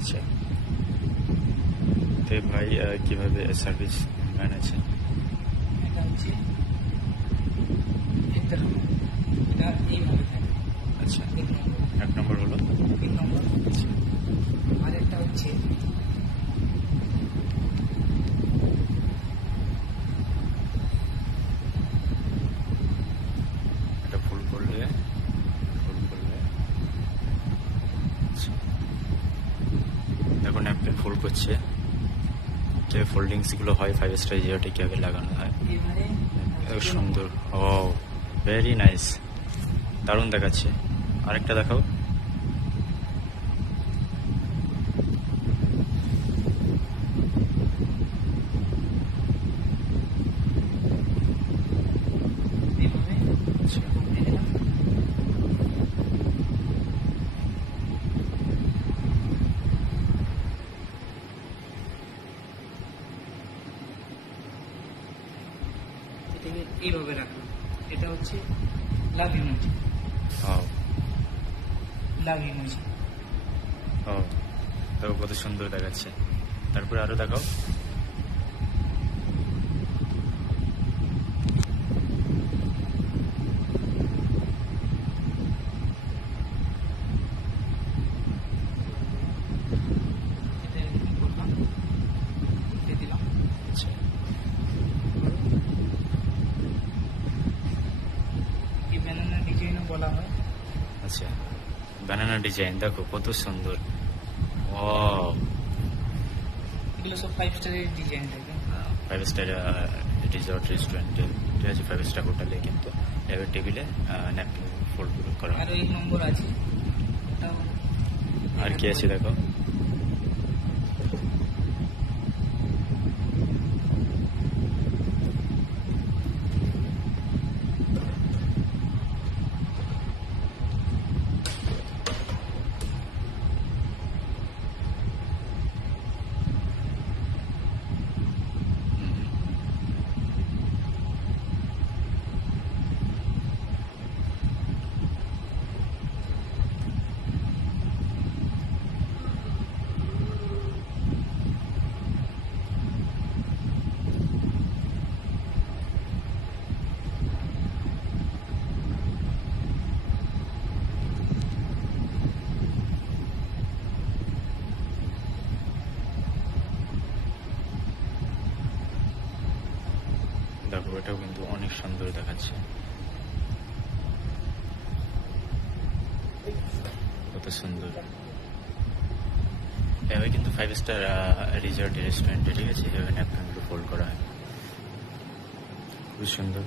আচ্ছা, তো ভাই কিভাবে সার্ভিস ম্যান আছে? এটা হচ্ছে এটা এইভাবে থাকে। আচ্ছা, এক নম্বর 1 নম্বর হলো। তিন নম্বর আচ্ছা, আরেকটা হচ্ছে এটা ফুল করলে আচ্ছা, দেখো ন্যাপকিন ফুল করছে। যে ফোল্ডিংসগুলো হয় 5 স্টার জিওটি কীভাবে লাগানো হয়, এবারে এত সুন্দর। ও ভেরি নাইস, দারুণ দেখাচ্ছে। আরেকটা দেখাও। এইভাবে আচ্ছা, দিয়ে দিলাম। এটাকে এইভাবে রাখলাম। এটা হচ্ছে লাভ ইমোজি। ও লাভ ইমোজি ও দেখো কত সুন্দর দেখাচ্ছে। তারপরে আরো দেখাও। এটা এরকম করলাম, দিয়ে দিলাম। আচ্ছা, এই ব্যানানা ডিজাইনও বলা হয়। আচ্ছা, ব্যানানা ডিজাইন দেখো কত সুন্দর। ও এগুলো সব 5 স্টারের ডিজাইন থাকে। 5 স্টার রিসর্ট রেস্টুরেন্টে, ঠিক আছে, 5 স্টার হোটেলে কিন্তু এবার টেবিলে ন্যাপকিন ফোল্ডগুলো করা হয়। আরও এক নম্বর আছে, ওটাও আর কি আছে দেখো। হুম, দেখো এটাও কিন্তু অনেক সুন্দর দেখাচ্ছে। কত সুন্দর। এভাবে কিন্তু 5 স্টার রিসর্ট রেস্টুরেন্টে, ঠিক আছে, এভাবে ন্যাপকিনগুলো ফোল্ড করা হয়। খুব সুন্দর।